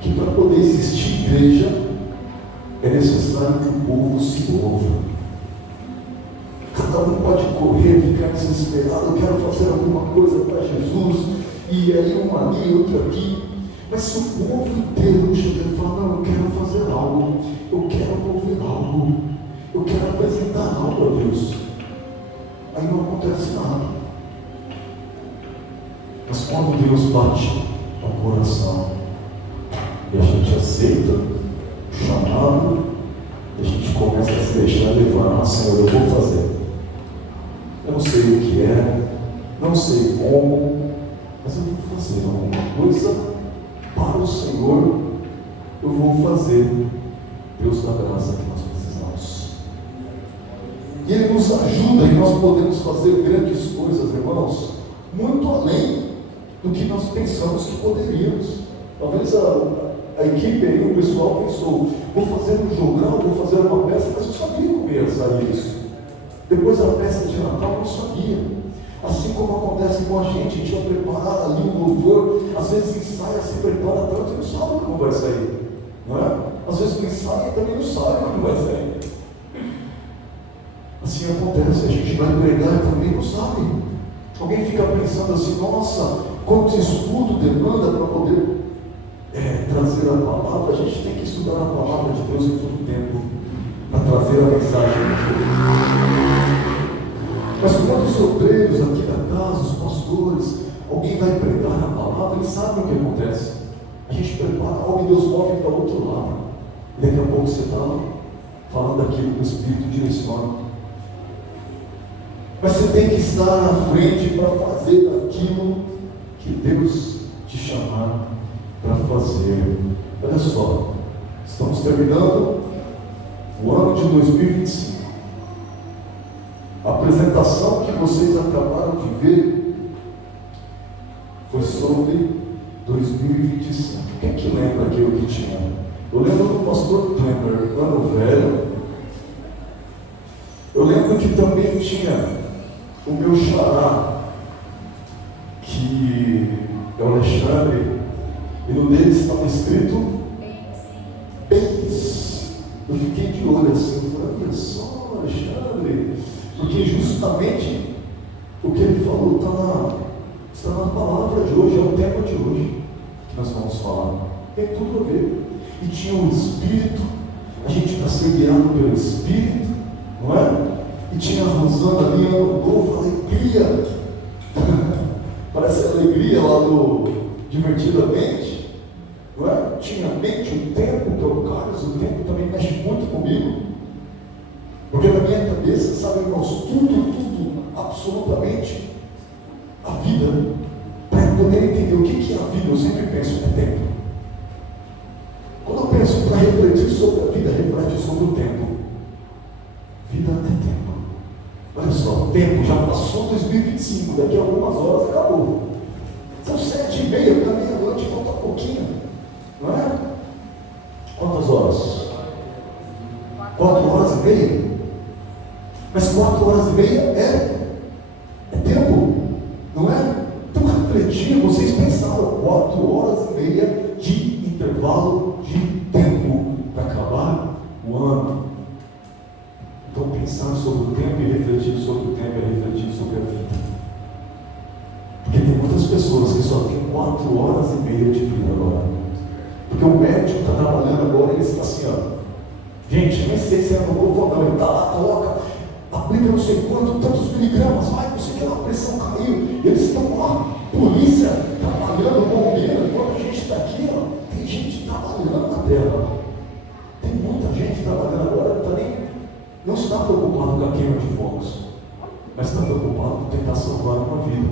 que para poder existir igreja, é necessário que o povo se mova. Cada um pode correr, ficar desesperado, eu quero fazer alguma coisa para Jesus, e aí uma ali, outra aqui. Mas se o povo inteiro chegar e falar, não, eu quero fazer algo, eu quero mover algo, eu quero apresentar algo a Deus, aí não acontece nada. Mas quando Deus bate no coração e a gente aceita o chamado, a gente começa a se deixar levar, Senhor, eu vou fazer. Eu não sei o que é, não sei como, mas eu vou fazer alguma coisa para o Senhor, eu vou fazer. Deus dá graça que nós precisamos. E Ele nos ajuda e nós podemos fazer grandes coisas, irmãos, muito além do que nós pensamos que poderíamos. Talvez a equipe aí, o pessoal pensou, vou fazer um jogral, vou fazer uma peça, mas eu sabia como ia sair isso. Depois da festa de Natal, eu não sabia. Assim como acontece com a gente ia preparar ali um louvor, às vezes ensaia, se prepara tanto e não sabe como vai sair, não é? Às vezes não ensaia e também não sabe como vai sair. Assim acontece, a gente vai pregar e também não sabe. Alguém fica pensando assim, nossa, quanto estudo demanda para poder trazer a palavra. A gente tem que estudar a palavra de Deus em todo tempo, para trazer a mensagem de Deus. Mas quando os obreiros aqui da casa, os pastores, alguém vai pregar a palavra, eles sabem o que acontece. A gente prepara algo e Deus move para o outro lado. E daqui a pouco você está falando aquilo que o Espírito direciona. Mas você tem que estar à frente para fazer aquilo que Deus te chamar para fazer. Olha só, estamos terminando o ano de 2025. A apresentação que vocês acabaram de ver foi sobre 2025. Quem que lembra aquilo que tinha? Eu lembro do pastor Kleber, ano velho. Eu lembro que também tinha o meu xará, que é o Alexandre, e no dele estava escrito bens. Eu fiquei de olho assim, eu falei, olha só, Alexandre, porque justamente o que ele falou está na palavra de hoje, é o tema de hoje que nós vamos falar. Tem tudo a ver. E tinha o Espírito, a gente está sendo guiado pelo Espírito, não é? E tinha a Rosana ali, ano novo, alegria. Parece a alegria lá do Divertidamente, não é? Tinha mente, o tempo, que é o Carlos, o tempo também mexe muito comigo. Porque na minha cabeça, sabe, irmãos, tudo, absolutamente, a vida, para poder entender o que é a vida, eu sempre penso, é tempo. Quando eu penso para refletir sobre a vida, reflete sobre o tempo. Vida é tempo. Olha só, tempo já passou 2025, daqui a algumas horas acabou. São 7h30 para meia-noite, falta pouquinho, não é? Quantas horas? 4h30? Mas 4h30 é tempo, não é? Então refletir, vocês pensaram, 4h30 de intervalo de tempo para acabar o ano. Então pensar sobre o tempo e refletir sobre o tempo é refletir sobre a vida. Porque tem muitas pessoas que só têm 4h30 de vida agora. Porque o médico está trabalhando agora, ele está assim, ó. Gente, nem sei se é no novo ou não, ele está lá, coloca, aplica não sei quanto, tantos miligramas, vai, não sei o que, a pressão caiu. Eles estão lá, polícia trabalhando, bombeiro, enquanto a gente está aqui, ó, tem gente trabalhando na terra. Tem muita gente trabalhando agora, não está preocupado com a queima de fogos, mas está preocupado com tentar salvar uma vida.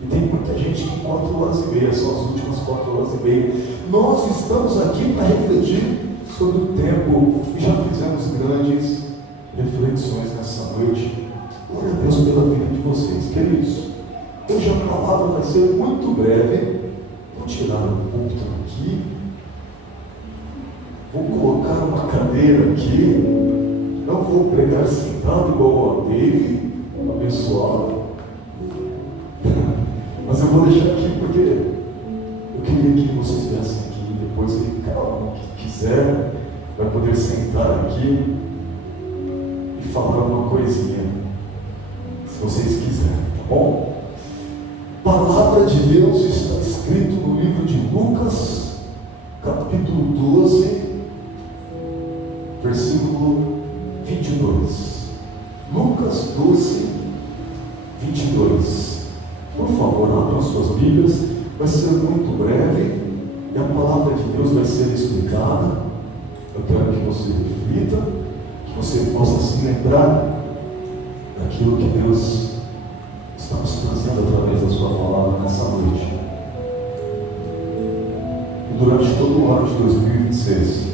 E tem muita gente que 4h30, são as últimas 4h30. Nós estamos aqui para refletir sobre o tempo e já fizemos grandes reflexões nessa noite. Glória a Deus pela vida de vocês, queridos. Hoje a palavra vai ser muito breve. Vou tirar o púlpito aqui. Vou colocar uma cadeira aqui. Não vou pregar sentado igual a Dave, abençoado. Mas eu vou deixar aqui porque eu queria que vocês viessem aqui e depois cada quiser, vai poder sentar aqui e falar uma coisinha, se vocês quiserem, tá bom? A palavra de Deus está escrito no livro de Lucas, capítulo 12, versículo 22. Lucas 12, 22. Por favor, abram suas Bíblias, vai ser muito breve e a palavra de Deus vai ser explicada. Eu quero que você reflita, que você possa se lembrar daquilo que Deus está nos trazendo através da sua palavra nessa noite. E durante todo o ano de 2026,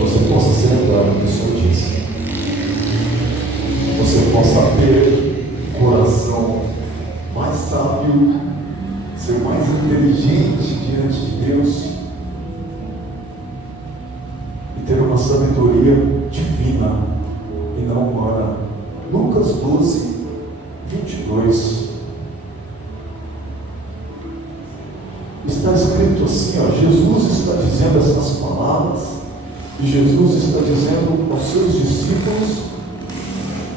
você possa se lembrar do que o Senhor disse. Você possa ter um coração mais sábio, ser mais inteligente diante de Deus e ter uma sabedoria divina e não humana. Lucas 12, 22. Está escrito assim, ó, Jesus está dizendo essas palavras e Jesus está dizendo aos seus discípulos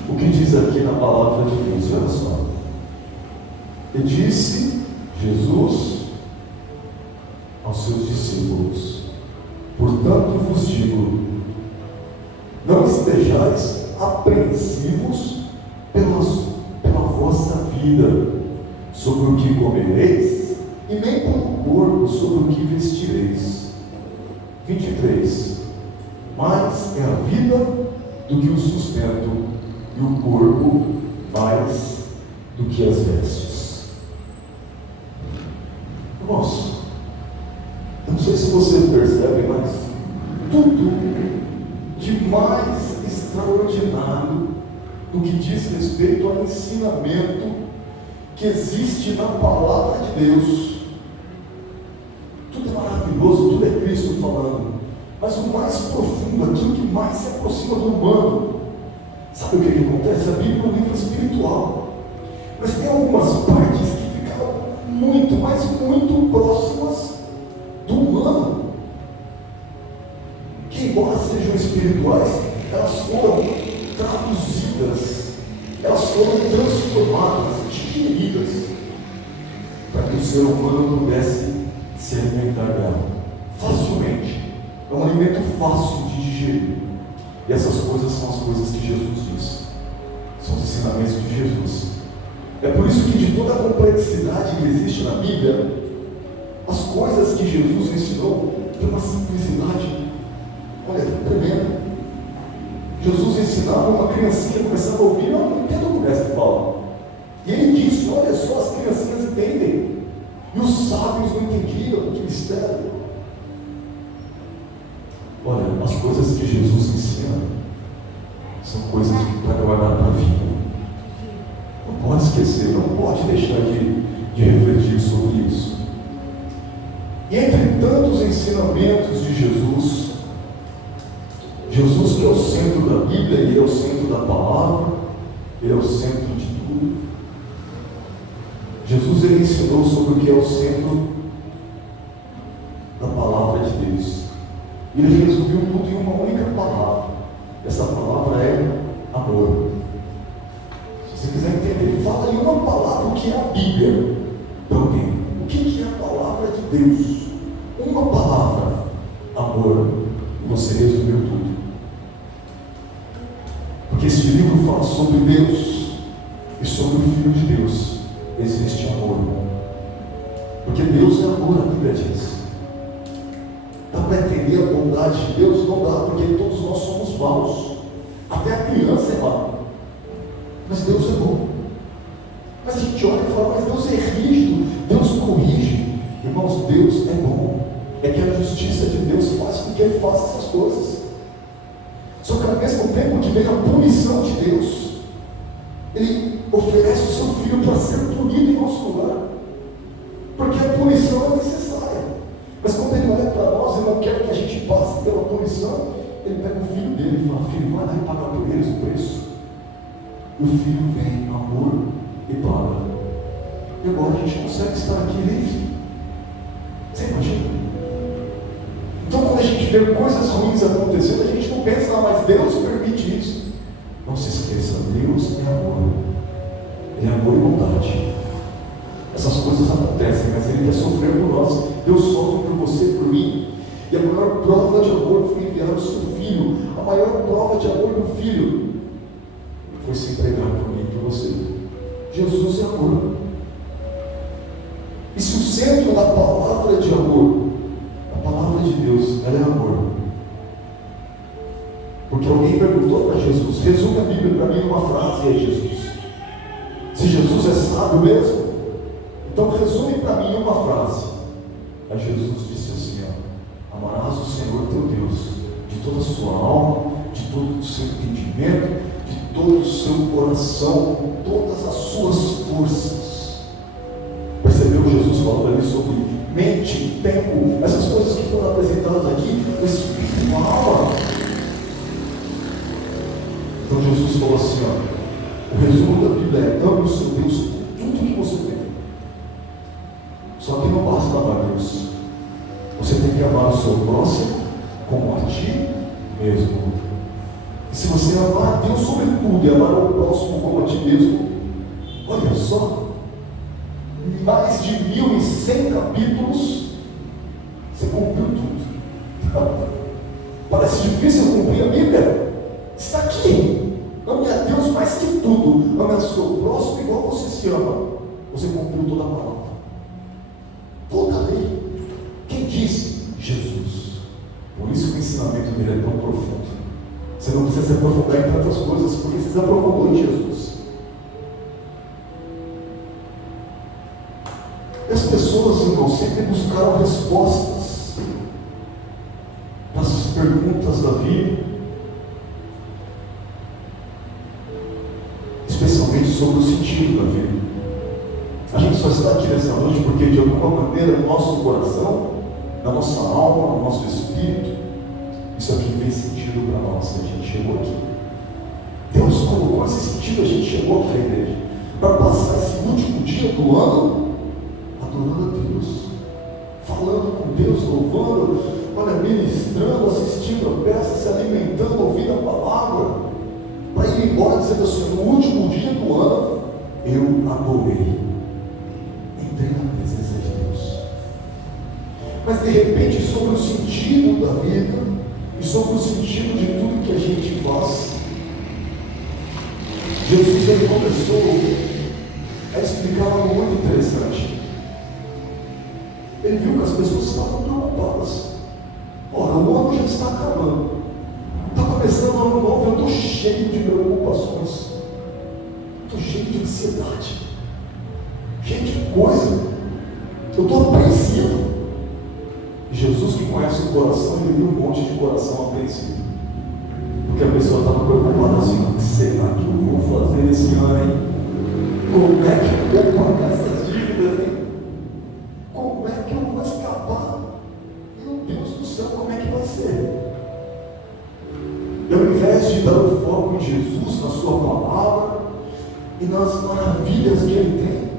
o que diz aqui na palavra de Deus. Olha só. E disse Jesus aos seus discípulos: portanto vos digo, não estejais apreensivos pela vossa vida, sobre o que comereis, e nem pelo corpo, sobre o que vestireis. 23. Mais é a vida do que o sustento, e o corpo mais do que as vestes. Irmãos, eu não sei se você percebe, mas tudo de mais extraordinário do que diz respeito ao ensinamento que existe na palavra de Deus, tudo é maravilhoso, tudo é Cristo falando, mas o mais profundo, aquilo que mais se aproxima do humano, sabe o que acontece? A Bíblia é um livro espiritual, mas tem algumas partes que ficaram muito, mas muito próximas do humano, que embora sejam espirituais, elas foram traduzidas, elas foram transformadas, digeridas, para que o ser humano pudesse se alimentar dela facilmente. É um alimento fácil de digerir. E essas coisas são as coisas que Jesus disse, são os ensinamentos de Jesus. É por isso que, de toda a complexidade que existe na Bíblia, as coisas que Jesus ensinou têm uma simplicidade, olha, tremenda. Jesus ensinava, uma criancinha começava a ouvir, eu não entendo o que essa fala. E ele disse: olha só, as criancinhas entendem, e os sábios não entendiam, que mistério. Olha, as coisas que Jesus ensina são coisas para guardar para a vida. Não pode esquecer, não pode deixar de refletir sobre isso. E entre tantos ensinamentos de Jesus, Jesus que é o centro da Bíblia, Ele é o centro da palavra, Ele é o centro de tudo. Jesus, Ele ensinou sobre o que é o centro da palavra de Deus. E Ele resumiu tudo em uma única palavra. Essa palavra é amor. Se você quiser entender, fala em uma palavra o que é a Bíblia para alguém. O que é a palavra de Deus? Uma palavra: amor. Você resumiu tudo. Porque esse livro fala sobre Deus e sobre o Filho de Deus. Existe amor. Porque Deus é amor, a Bíblia diz. Dá para entender a bondade de Deus? Não dá, porque todos nós somos maus. Até a criança é má. Mas Deus é bom. Mas a gente olha e fala: mas Deus é rígido, Deus corrige. Irmãos, Deus é bom. É que a justiça de Deus faz com que Ele faça essas coisas. Só que ao mesmo tempo que vem a punição de Deus, Ele oferece o seu Filho para ser punido em nosso lugar. Porque a punição é necessária. Mas quando Ele olha para nós e não quer que a gente passe pela punição, Ele pega o Filho dele e fala: filho, vai lá e paga por eles o preço. E o Filho vem, amor, e paga. E agora a gente consegue estar aqui livre. Você imagina? Então quando a gente vê coisas ruins acontecendo, a gente não pensa, mas Deus permite isso. Não se esqueça, Deus é amor. Ele é amor e bondade. Essas coisas acontecem, mas Ele quer sofrer por nós. Deus sofre por você e por mim. E a maior prova de amor foi enviar o seu filho. A maior prova de amor do filho foi se entregar por mim e por você. Jesus é amor. E se o centro da palavra é de amor, a palavra de Deus, ela é amor. Porque alguém perguntou para Jesus, resume a Bíblia para mim numa frase, é Jesus. Se Jesus é sábio mesmo, então resume para mim uma frase. Aí Jesus disse assim, ó: amarás o Senhor teu Deus de toda a sua alma, de todo o seu entendimento, de todo o seu coração, com todas as suas forças. Percebeu Jesus falando ali sobre mente, tempo, essas coisas que foram apresentadas aqui, o espírito e a alma. Então Jesus falou assim, ó, o resumo da Bíblia é: ame o seu Deus com tudo que você tem. Só que não basta amar Deus, você tem que amar o seu próximo como a ti mesmo. E se você amar a Deus sobre tudo e amar o próximo como a ti mesmo, olha só, mais de 1.100 capítulos, você cumpriu tudo. Parece difícil cumprir a Bíblia? Está aqui. Ame a Deus mais que tudo. Ame o seu próximo igual você se ama. Você cumpriu toda a palavra, toda a lei. Quem disse? Jesus. Por isso que o ensinamento dele é tão profundo. Você não precisa se aprofundar em tantas coisas, porque você se aprofundou em Jesus. E as pessoas, irmão, sempre buscaram respostas para as perguntas da vida, especialmente sobre o sentido da vida. A gente só está aqui nessa noite porque, de alguma maneira, no nosso coração, na nossa alma, no nosso espírito, isso aqui fez sentido para nós. A gente chegou aqui. Deus colocou esse sentido, a gente chegou aqui na igreja para passar esse último dia do ano adorando a Deus, falando com Deus, louvando, olha, ministrando, assistindo a peça, se alimentando, ouvindo a palavra, para ir embora dizendo assim: no último dia do ano eu adorei, entrei na presença de Deus. Mas de repente, sobre o sentido da vida e sobre o sentido de tudo que a gente faz, Jesus ele começou a explicar algo muito interessante. Ele viu que as pessoas estavam preocupadas. Ora, o ano já está acabando, está começando o ano novo, eu estou cheio de preocupações, estou cheio de ansiedade, cheio de coisa, eu estou apreensivo. Jesus, que conhece o coração, ele viu um monte de coração apreensivo, porque a pessoa estava preocupada assim: o que será que eu vou fazer esse ano, hein? Como é que eu vou pagar essas dívidas, hein? Como é que eu vou escapar? Meu Deus do céu, como é que vai ser? E ao invés de dar o foco em Jesus, na sua palavra e nas maravilhas que Ele tem,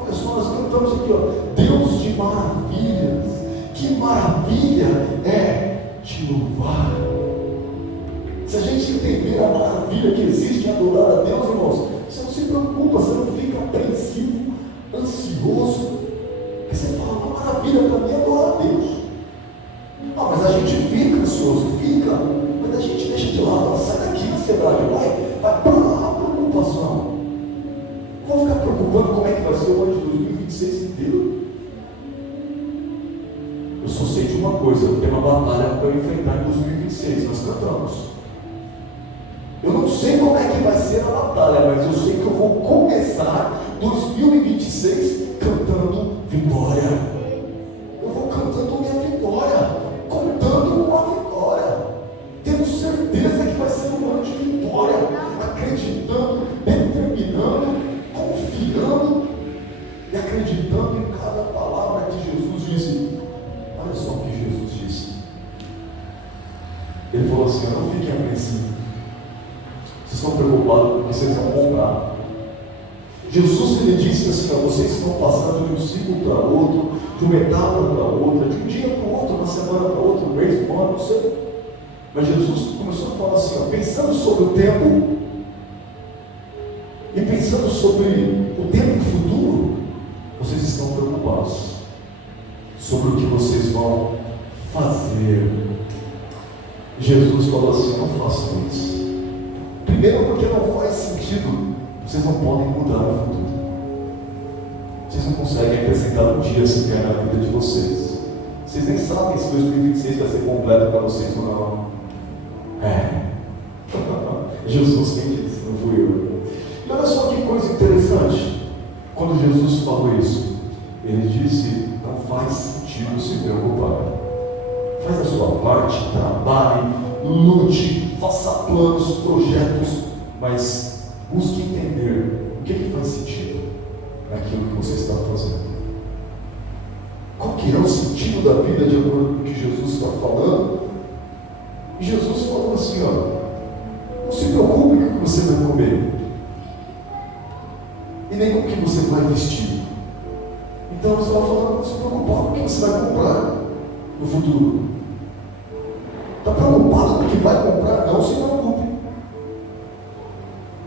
olha só, nós cantamos aqui, ó, Deus de maravilhas. Que maravilha é te louvar. Se a gente entender a maravilha que existe em adorar a Deus, irmãos, você não se preocupa, você não fica apreensivo, ansioso. Porque você fala: uma maravilha para mim é adorar a Deus. Ah, mas a gente fica ansioso, fica, mas a gente deixa de lado. Sai daqui, ansiedade, vai para lá a preocupação. Não vou ficar preocupando como é que vai ser o ano de 2026 inteiro. Eu só sei de uma coisa: eu tenho uma batalha para enfrentar em 2026, nós cantamos. Eu não sei como é que vai ser a batalha, mas eu sei que eu vou começar 2026 cantando vitória. Eu vou cantando minha vitória, contando com a vitória, tendo certeza que vai ser um ano de vitória, acreditando, determinando, confiando e acreditando em cada palavra que Jesus disse. Olha só o que Jesus disse. Ele falou assim: não fiquem apreensivos. Vocês estão preocupados porque vocês vão comprar. Jesus ele disse assim: vocês estão passando de um ciclo para outro, de uma etapa para outra, de um dia para o outro, uma semana para outra, um mês, um ano, sei. Mas Jesus começou a falar assim, ó, pensando sobre o tempo e pensando sobre o tempo futuro, vocês estão preocupados sobre o que vocês vão fazer. Jesus falou assim, não façam isso. Primeiro porque não faz sentido, vocês não podem mudar o futuro. Vocês não conseguem acrescentar um dia sequer na vida de vocês. Vocês nem sabem se 2026 vai ser completo para vocês ou não. Jesus quem disse, não fui eu. E olha só que coisa interessante. Quando Jesus falou isso, ele disse, não faz sentido se preocupar. Faz a sua parte, trabalhe, lute, faça planos, projetos, mas busque entender o que faz sentido naquilo que você está fazendo. Qual que é o sentido da vida de acordo com o que Jesus está falando? E Jesus falou assim, ó, não se preocupe com o que você vai comer e nem com o que você vai vestir. Então você vai falando, não se preocupar com o que você vai comprar no futuro. Está preocupado com o que vai comprar? Não se preocupe.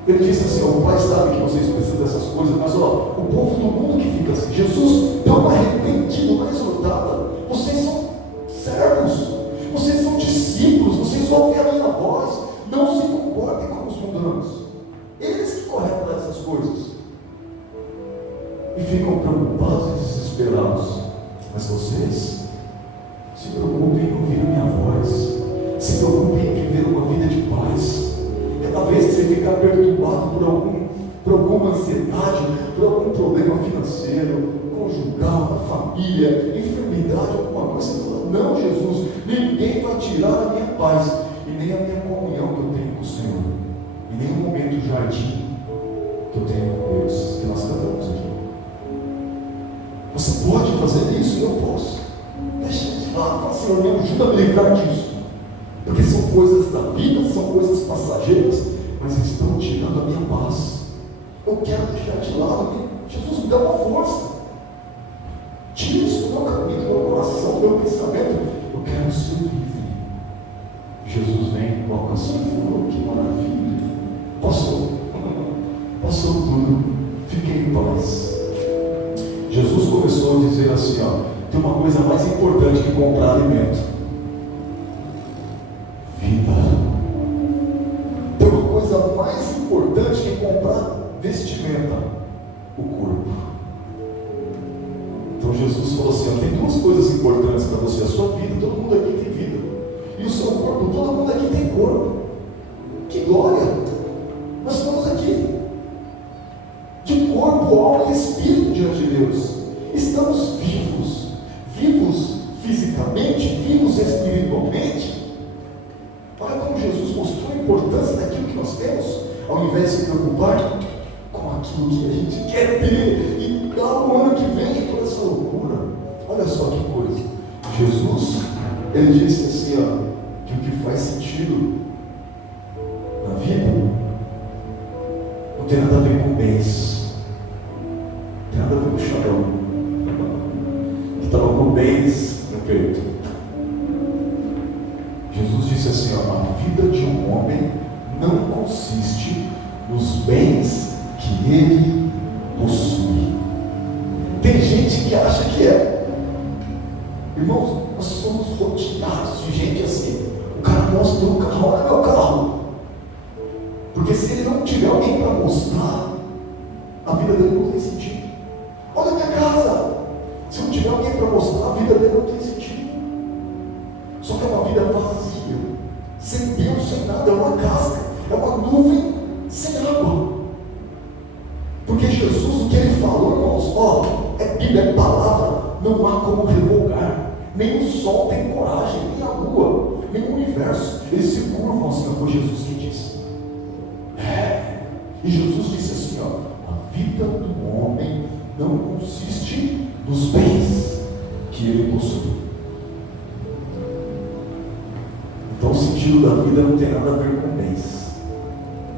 Ele disse assim, ó, o Pai sabe que vocês precisam dessas coisas, mas ó, o povo do mundo que fica assim, Jesus deu uma arrependida, uma exortada. Vocês são servos, vocês são discípulos, vocês ouvem a minha voz, não se comportem como os mundanos. Eles que correm atrás dessas coisas e ficam preocupados e desesperados. Mas vocês se preocupem em ouvir a minha voz, se preocupem em viver uma vida de paz. Cada vez que você ficar perturbado por alguma ansiedade, por algum problema financeiro, conjugal, na família, enfermidade, alguma coisa, você fala, não, Jesus, ninguém vai tirar a minha paz e nem a minha comunhão que eu tenho com o Senhor, e nem o momento de jardim que eu tenho com Deus, que nós cantamos aqui. Você pode fazer isso? Eu posso. Deixa de lá, fala, Senhor, me ajuda a me livrar disso. Porque são coisas da vida, são coisas passageiras, mas estão tirando a minha paz. Eu quero deixar de lado. Jesus, me dá uma força. Tira isso do meu caminho, do meu coração, do meu pensamento. Eu quero ser livre. Jesus vem e toca assim, que maravilha. Passou. Passou tudo. Fiquei em paz. Jesus começou a dizer assim, ó, tem uma coisa mais importante que comprar alimento. Vida. Tem uma coisa mais importante que comprar vestimenta. O corpo. Então Jesus falou assim, ó, tem duas coisas importantes para você. A sua vida, todo mundo aqui tem vida. E o seu corpo, todo mundo aqui tem corpo. Que glória! Nós estamos aqui. De corpo, alma e espírito diante de Deus. Estamos vivos. Vivos fisicamente, vivos espiritualmente. Olha como Jesus mostrou a importância daquilo que nós temos, ao invés de se preocupar com aquilo que a gente quer ter e dar o ano que vem toda essa loucura. Olha só que coisa. Jesus, ele disse assim, ó, que o que faz sentido na vida não tem nada a ver com bens, não tem nada a ver com chorão, que estava com bens no peito. Jesus disse assim, ó, a vida de um homem não consiste nos bens que ele possui. Tem gente que acha que é. Irmãos, nós somos rodeados de gente assim. O cara mostra o carro, olha meu carro. Porque se ele não tiver alguém para mostrar, a vida dele não tem sentido. Olha a minha casa. Se não tiver alguém para mostrar, a vida dele não tem sentido. Só que é uma vida vazia, sem Deus, sem nada, é uma casca, é uma nuvem sem água. Porque Jesus, o que ele falou, irmãos, ó, é Bíblia, é palavra, não há como revogar. Nem o sol tem coragem, nem a lua, nem o universo, eles se curvam assim, foi Jesus que disse. E Jesus disse assim, ó, a vida do homem não consiste nos bens que ele possui. Então o sentido da vida não tem nada a ver com bens.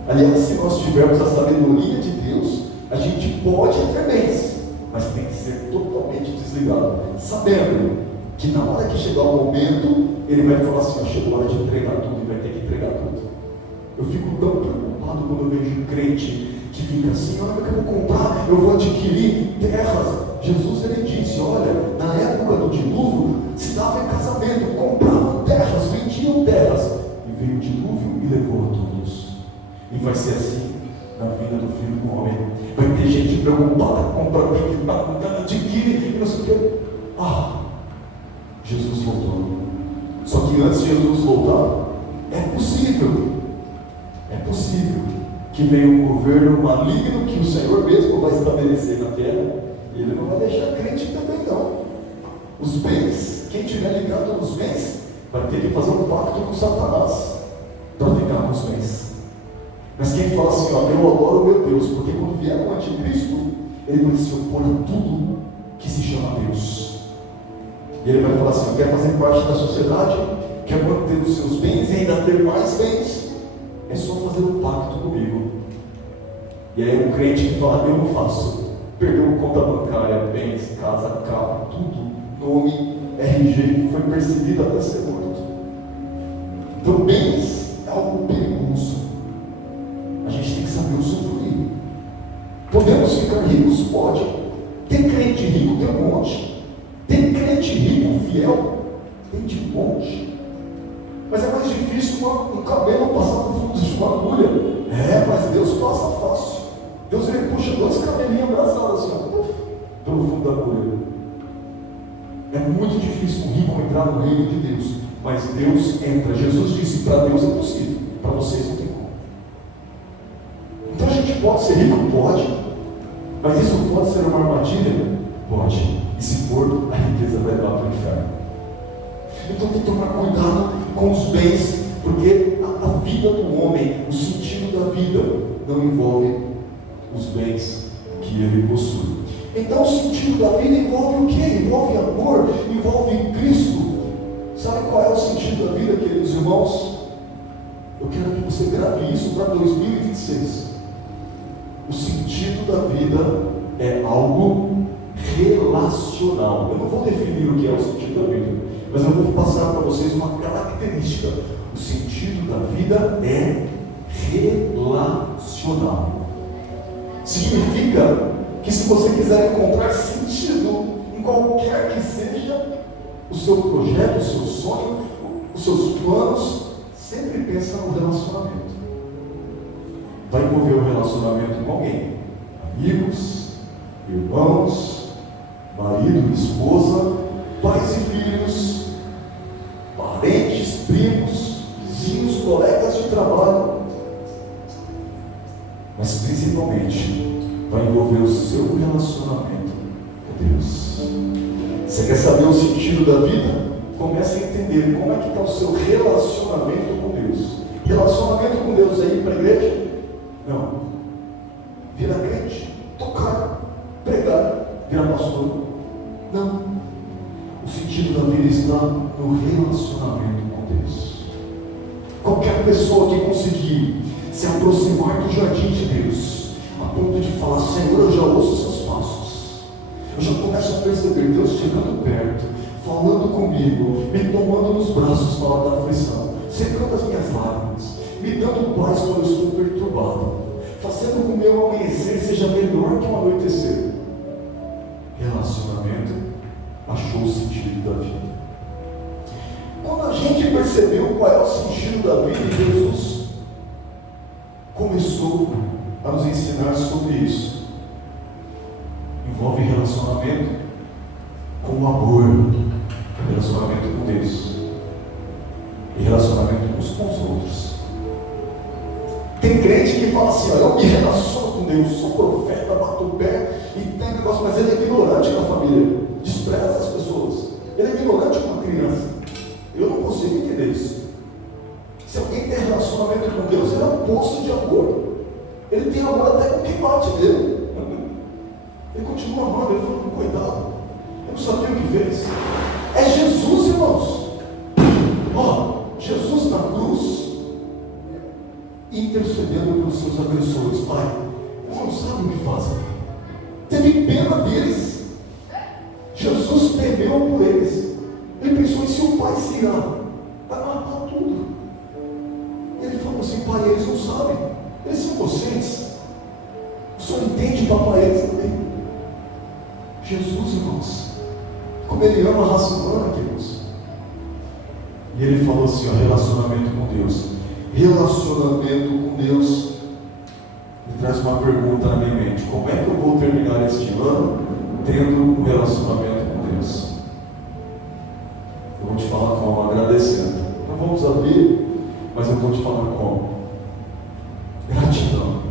Aliás, se nós tivermos a sabedoria de Deus, a gente pode ter bens, mas tem que ser totalmente desligado, sabendo que na hora que chegar o momento, ele vai falar assim: chegou a hora de entregar tudo, e vai ter que entregar tudo. Eu fico tão preocupado quando eu vejo um crente que fica assim: olha, que eu vou comprar, eu vou adquirir terras. Jesus, ele disse: olha, na época do dilúvio, se dava em casamento, compravam terras, vendiam terras, e veio o dilúvio e levou a todos. E vai ser assim na vida do Filho do Homem. Vai ter gente preocupada, compra bem, que está contando, adquire, e não sei o que. Jesus voltou. Só que antes de Jesus voltar, é possível que venha um governo maligno que o Senhor mesmo vai estabelecer na terra, e ele não vai deixar crente também não. Os bens, quem tiver ligado nos bens, vai ter que fazer um pacto com Satanás para ficar com os bens. Mas quem fala assim: eu adoro meu Deus, porque quando vier o anticristo, ele vai se opor a tudo que se chama Deus. E ele vai falar assim: quer fazer parte da sociedade, quer manter os seus bens e ainda ter mais bens, é só fazer um pacto comigo. E aí o crente que fala: eu não faço, perdeu conta bancária, bens, casa, carro, tudo, nome, RG, foi perseguido até ser morto. Então bens é algo perigoso. A gente tem que saber usufruir. Podemos ficar ricos? Pode. Tem crente rico? Tem um monte. Tem crente rico, fiel? Tem de monte. Mas é mais difícil um camelo passar por fundo de uma agulha. Mas Deus passa fácil. Deus, ele puxa 2 camelinhos abraçados assim, pelo fundo da agulha. É muito difícil um rico entrar no reino de Deus, mas Deus entra. Jesus disse: para Deus é possível, para vocês não tem como. Então a gente pode ser rico? Pode. Mas isso pode ser uma armadilha? Pode. E se for, a riqueza vai levar para o inferno. Então tem que tomar cuidado com os bens, porque a vida do homem, o sentido da vida, não envolve os bens que ele possui. Então o sentido da vida envolve o quê? Envolve amor, envolve Cristo. Sabe qual é o sentido da vida, queridos irmãos? Eu quero que você grave isso para 2026. O sentido da vida é algo relacional. Eu não vou definir o que é o sentido da vida, mas eu vou passar para vocês uma característica. O sentido da vida é relacional. Significa que se você quiser encontrar sentido em qualquer que seja o seu projeto, o seu sonho, os seus planos, sempre pensa no relacionamento. Vai envolver o relacionamento com alguém: amigos, irmãos, marido, esposa, pais e filhos, parentes, primos, vizinhos, colegas de trabalho. Mas principalmente vai envolver o seu relacionamento com Deus. Você quer saber o sentido da vida? Comece a entender como é que está o seu relacionamento com Deus. Relacionamento com Deus é ir para a igreja? Não. Virar crente, tocar, pregar, virar pastor? Não. O sentido da vida está no relacionamento com Deus. Qualquer pessoa que conseguir se aproximar do jardim de Deus, a ponto de falar: Senhor, eu já ouço seus passos, eu já começo a perceber Deus chegando perto, falando comigo, me tomando nos braços na hora da aflição, secando as minhas lágrimas, me dando paz quando eu estou perturbado, fazendo com que o meu amanhecer seja melhor que o anoitecer. Relacionamento achou o sentido da vida. Quando a gente percebeu qual é o sentido da vida, Jesus começou a nos ensinar sobre isso. Envolve relacionamento com o amor, relacionamento com Deus e relacionamento uns com os outros. Tem crente que fala assim: olha, eu me relaciono com Deus, sou profeta, bato o pé e tem negócio, mas ele é ignorante com a família, despreza as pessoas, ele é ignorante com a criança. Eu não consigo entender isso. Se alguém tem relacionamento com Deus, ele é um poço de amor. Ele tem amor até com quem bate nele. Ele continua amando, ele fala: coitado, eu não sabia o que fez. É Jesus, irmãos. Jesus na cruz, intercedendo pelos seus agressores. Pai, eles não sabem o que fazem. Teve pena deles. Jesus temeu por eles. Ele pensou: e se o Pai se irá? não sabem, eles são inocentes. O Senhor entende para amar eles também. Jesus, irmãos, como Ele ama a raça humana, queridos. E Ele falou assim, ó, relacionamento com Deus. Relacionamento com Deus me traz uma pergunta na minha mente: como é que eu vou terminar este ano tendo um relacionamento com Deus? Eu vou te falar como, agradecendo. Não vamos abrir, mas eu vou te falar como. Gratidão.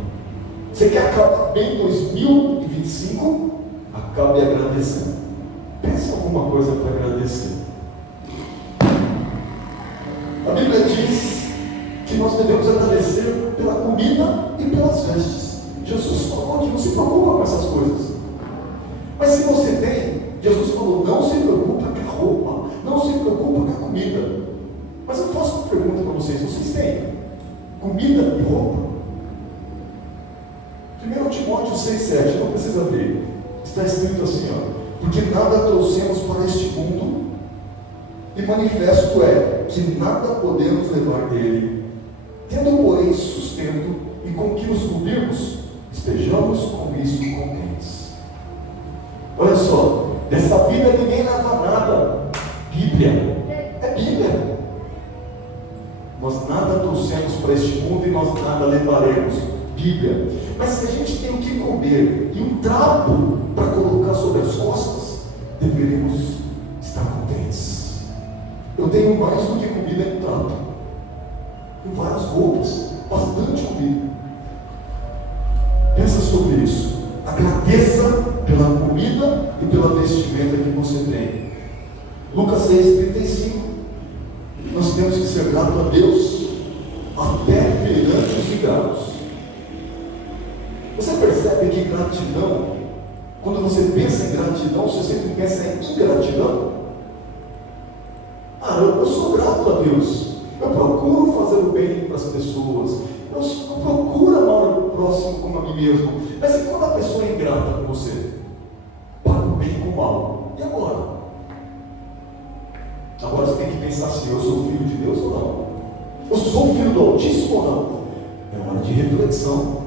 Você quer acabar bem 2025? Acabe agradecendo. Pensa em alguma coisa para agradecer. A Bíblia diz que nós devemos agradecer pela comida e pelas vestes. Jesus falou que não se preocupa com essas coisas. Mas se você tem, Jesus falou, não se preocupa com a roupa, não se preocupa com a comida. Mas eu faço uma pergunta para vocês: vocês têm comida e roupa? 1 Timóteo 6,7, não precisa abrir. Está escrito assim, ó: porque nada trouxemos para este mundo, e manifesto é que nada podemos levar dele. Tendo, porém, sustento e com que nos cobrirmos, estejamos com isso contentes. Olha só, dessa vida ninguém leva nada. Bíblia, é Bíblia. Nós nada trouxemos para este mundo e nós nada levaremos. Bíblia. Mas se a gente tem o que comer e um trapo para colocar sobre as costas, deveríamos estar contentes. Eu tenho mais do que comida e um trapo. Tenho várias roupas, bastante comida. Pensa sobre isso. Agradeça pela comida e pela vestimenta que você tem. Lucas 6,35. Nós temos que ser gratos a Deus até perante os ingratos. Você percebe que gratidão, quando você pensa em gratidão, você sempre pensa em ingratidão? Eu sou grato a Deus. Eu procuro fazer o bem para as pessoas. Eu procuro amar o próximo como a mim mesmo. Mas e quando a pessoa é ingrata com você? Paga o bem com o mal. E agora? Agora você tem que pensar assim: eu sou filho de Deus ou não? Eu sou filho do Altíssimo ou não? É hora de reflexão.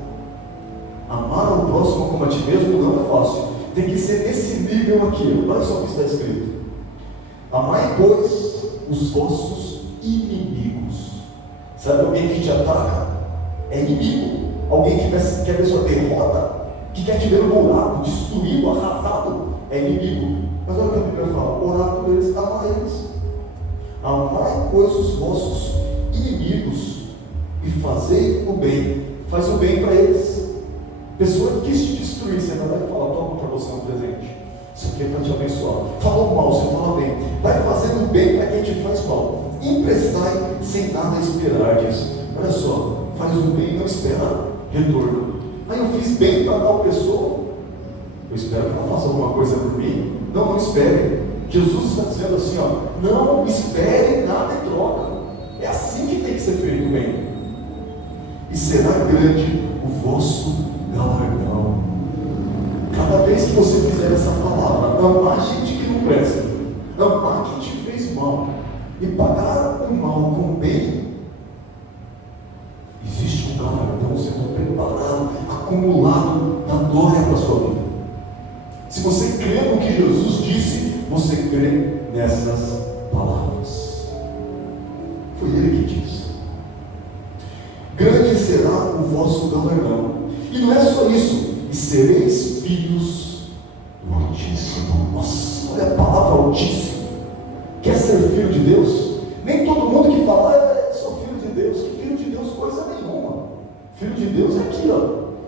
Amar o próximo como a ti mesmo não é fácil. Tem que ser nesse nível aqui. Olha só o que está escrito: amai, pois, os vossos inimigos. Sabe alguém que te ataca? É inimigo. Alguém que quer ver sua derrota, que quer te ver no buraco, destruído, arrasado, é inimigo. Mas olha o que a Bíblia fala: orar por eles, amar eles. Amai, pois, os vossos inimigos e fazei o bem. Faz o bem para eles. Pessoa que quis te destruir, você não vai falar: toma para você um presente, isso aqui é para te abençoar. Falou mal, você fala bem. Vai fazendo bem para quem te faz mal. Emprestai sem nada esperar disso. Olha só, faz o bem e não espera retorno. Eu fiz bem para tal pessoa, eu espero que ela faça alguma coisa por mim. Não espere. Jesus está dizendo assim, não espere nada em troca. É assim que tem que ser feito o bem. E será grande o vosso galardão. Cada vez que você fizer essa palavra, amar gente que não presta, amar quem te fez mal e pagar o mal com o bem, existe um galardão sendo preparado, acumulado na glória para a sua vida. Se você crê no que Jesus disse, você crê nessas palavras. Foi Ele que disse: grande será o vosso galardão. E não é só isso: e sereis filhos do Altíssimo. Nossa, olha a palavra Altíssimo. Quer ser filho de Deus? Nem todo mundo que fala: sou filho de Deus. Que filho de Deus coisa nenhuma. Filho de Deus é aqui,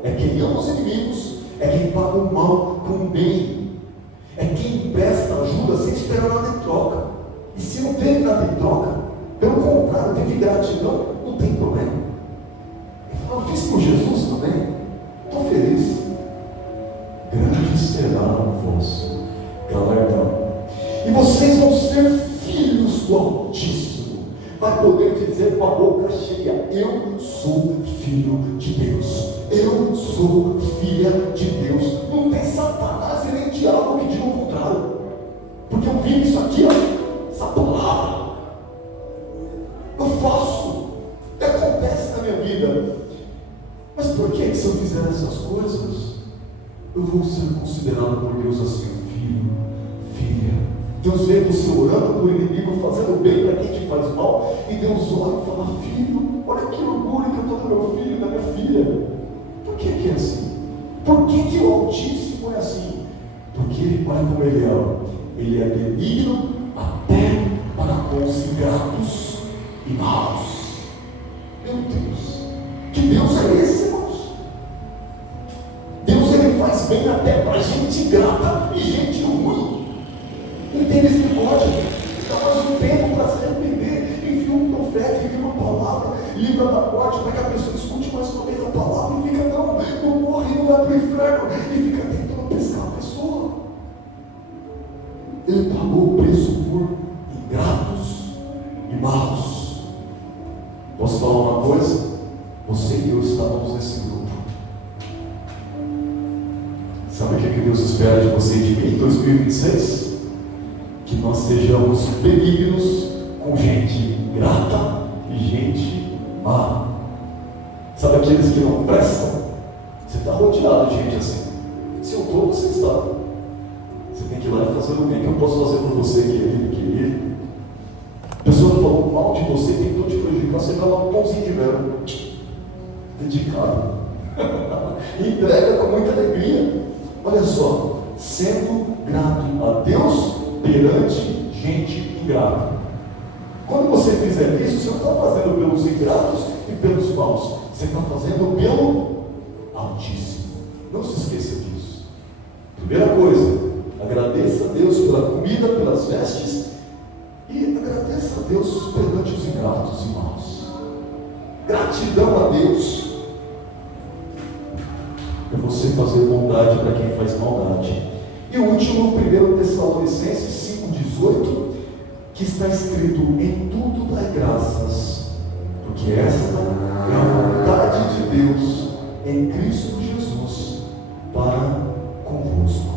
é quem ama os inimigos, é quem paga o mal com o bem, é quem empresta ajuda sem esperar nada em troca. E se não teve nada em troca, pelo contrário, teve gratidão, não tem problema. Eu fiz por Jesus também, estou feliz. Grande será o vosso galardão. E vocês vão ser filhos do Altíssimo. Vai poder dizer com a boca cheia: eu sou filho de Deus. Eu sou filha de Deus. Não tem Satanás e nem diabo que diga o contrário. Porque eu vivo isso aqui, essa palavra. Eu faço. Acontece na minha vida. eu vou ser considerado por Deus assim, filho, filha. Deus vê você orando por inimigo, fazendo bem para quem te faz mal, e Deus olha e fala: filho, olha que orgulho que eu estou no meu filho, na minha filha. Por que é assim? Por que o Altíssimo é assim? Porque, olha como ele é benigno até para com os ingratos e maus. Meu Deus, que Deus é esse, irmãos? Deus, ele faz bem até para gente ingrata e gente ruim. Ele tem misericórdia, dá mais um tempo para se arrepender, envia um profeta, envia uma palavra, livra da morte, para que a pessoa escute mais uma vez a palavra e fica: não morre, não vai para o inferno, e fica tentando pescar a pessoa. Ele pagou o preço por ingratos e maus. Posso falar uma coisa? Você e eu estávamos nesse grupo. Sabe o que Deus espera de você e de mim em 2026? Que nós sejamos benignos com gente ingrata e gente má. Sabe aqueles que não prestam? Você está rodeado de gente assim. Se eu estou, você está. Você tem que ir lá e fazer o bem. O que eu posso fazer por você, querido? A pessoa falou mal de você, tentou te prejudicar, você vai lá um pãozinho de mel. Dedicado. Entrega com muita alegria. Olha só, sendo grato a Deus perante gente ingrata. Quando você fizer isso, você não está fazendo pelos ingratos e pelos maus. Você está fazendo pelo Altíssimo. Não se esqueça disso. Primeira coisa, agradeça a Deus pela comida, pelas vestes, e agradeça a Deus perante os ingratos e maus. Gratidão a Deus é você fazer bondade para quem faz maldade. E o último, 1 Tessalonicenses 5,18, que está escrito: em tudo dai graças, porque esta é a vontade de Deus em Cristo Jesus para convosco.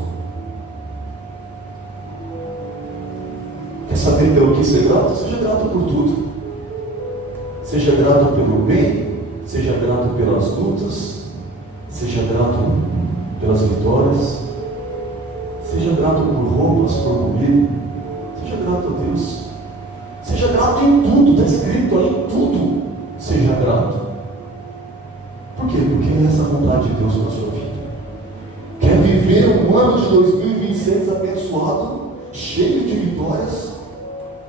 Quer saber pelo que ser grato? Seja grato por tudo. Seja grato pelo bem, seja grato pelas lutas, seja grato pelas vitórias, seja grato por roupas, por comida, seja grato a Deus. Seja grato em tudo, está escrito aí, em tudo, seja grato. Por quê? Porque é essa a vontade de Deus para a sua vida. Quer viver um ano de 2026 abençoado, cheio de vitórias?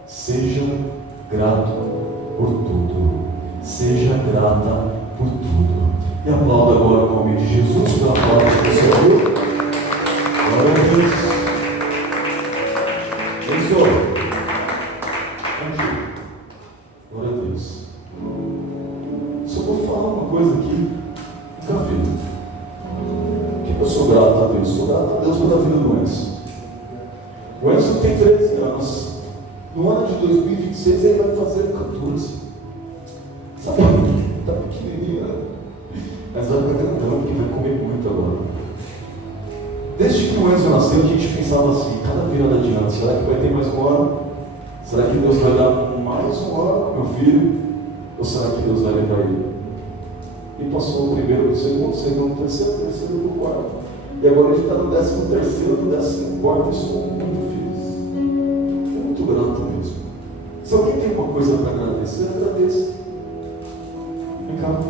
Seja grato por tudo. Seja grata por tudo. E aplauda agora o nome de Jesus pela palavra que você ouviu. Glória a Deus. Jesus. Glória a Deus. Só vou falar uma coisa aqui. Nunca vi. Que eu sou grato a Deus. Sou grato a Deus pela vida do Enzo. O Enzo tem 13 anos. No ano de 2026 ele vai fazer 14. Sabe? Está pequenininho, né? Mas vai ficar grandão, porque vai comer muito agora. Desde que o Enzo nasceu, a gente pensava assim: cada virada de ano, será que vai ter mais um ano? Será que Deus vai dar mais um ano com meu filho? Ou será que Deus vai levar ele? E passou o primeiro, o segundo, terceiro para o quarto. E agora ele está no 13º, no 14º, estou muito feliz. Muito grato mesmo. Se alguém tem uma coisa para agradecer, agradeça. Vem cá.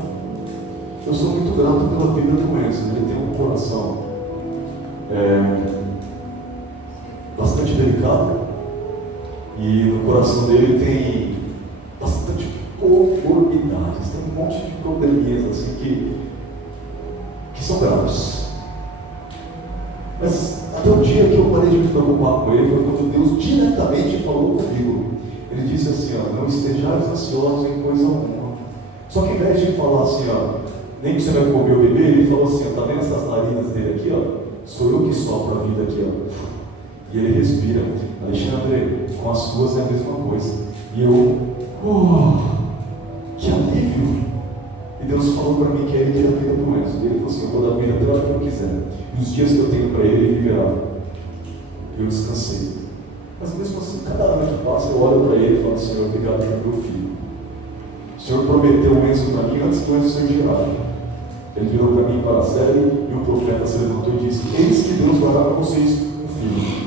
Eu sou muito grato pela vida do Enzo. Ele tem um coração bastante delicado, e no coração dele tem bastante conformidades, tem um monte de probleminhas assim que são graves. Mas até o dia que eu parei de me preocupar com ele foi quando Deus diretamente falou comigo. Ele disse assim: não estejais ansiosos em coisa alguma. Só que ao invés de falar assim, nem que você vai comer o bebê, ele falou assim: está vendo essas narinas dele aqui, sou eu que sopro a vida aqui, E ele respira. Alexandre, com as suas é a mesma coisa. E eu, que alívio. E Deus falou para mim que ele quer a vida do Enzo. Ele falou assim: eu vou dar vida até a hora que eu quiser. E os dias que eu tenho para ele viverá. Eu descansei. Mas mesmo assim, cada ano que passa, eu olho para ele e falo: Senhor, obrigado pelo meu filho. O Senhor prometeu o Enzo para mim antes do Enzo ser gerado. Ele virou para mim, para a série, e o profeta se levantou e disse: eis que Deus vai dar para vocês um filho.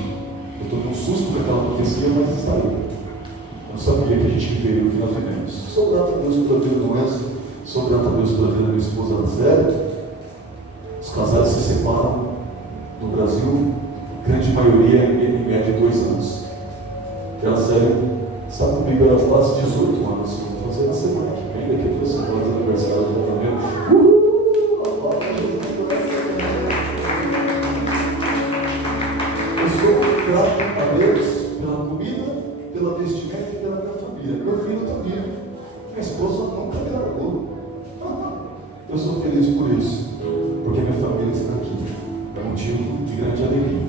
Eu estou com um susto com aquela profecia, mas está aí. Eu não sabia que a gente viveria o que nós vivemos. Sou grato a Deus pela vida do Enzo, sou grato a Deus pela vida da minha esposa Ana. Os casais se separam no Brasil, grande maioria em média de 2 anos. Ela sério está comigo há quase 18 anos. Vou fazer na semana que vem, daqui a 2 semanas, aniversário do casamento. Eu sou grato a Deus pela comida, pela vestimenta e pela minha família. Meu filho está vivo, minha esposa nunca me largou. Eu sou feliz por isso, porque minha família está aqui. É motivo de grande alegria.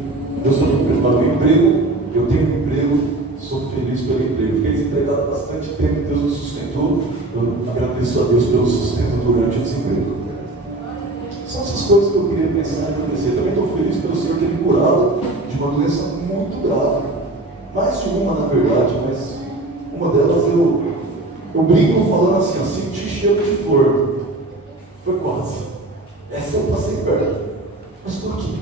Deus está me preparando o emprego, eu tenho um emprego, sou feliz pelo emprego. Fiquei desempregado há bastante tempo, Deus me sustentou. Eu agradeço a Deus pelo sustento durante o desemprego. São essas coisas que eu queria pensar e agradecer. Também estou feliz pelo Senhor ter me curado de uma doença muito grave. Mais de uma, na verdade, mas uma delas eu brinco falando assim, eu senti cheiro de flor. Foi quase. Essa eu passei perto. Mas por quê?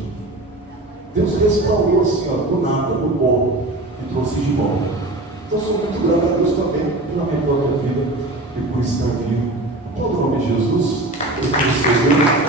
Deus restaurou assim, ó, do nada, no pó, e trouxe de volta. Então eu sou muito grato a Deus também pela minha própria vida e por estar vivo. Qual o nome de Jesus? Eu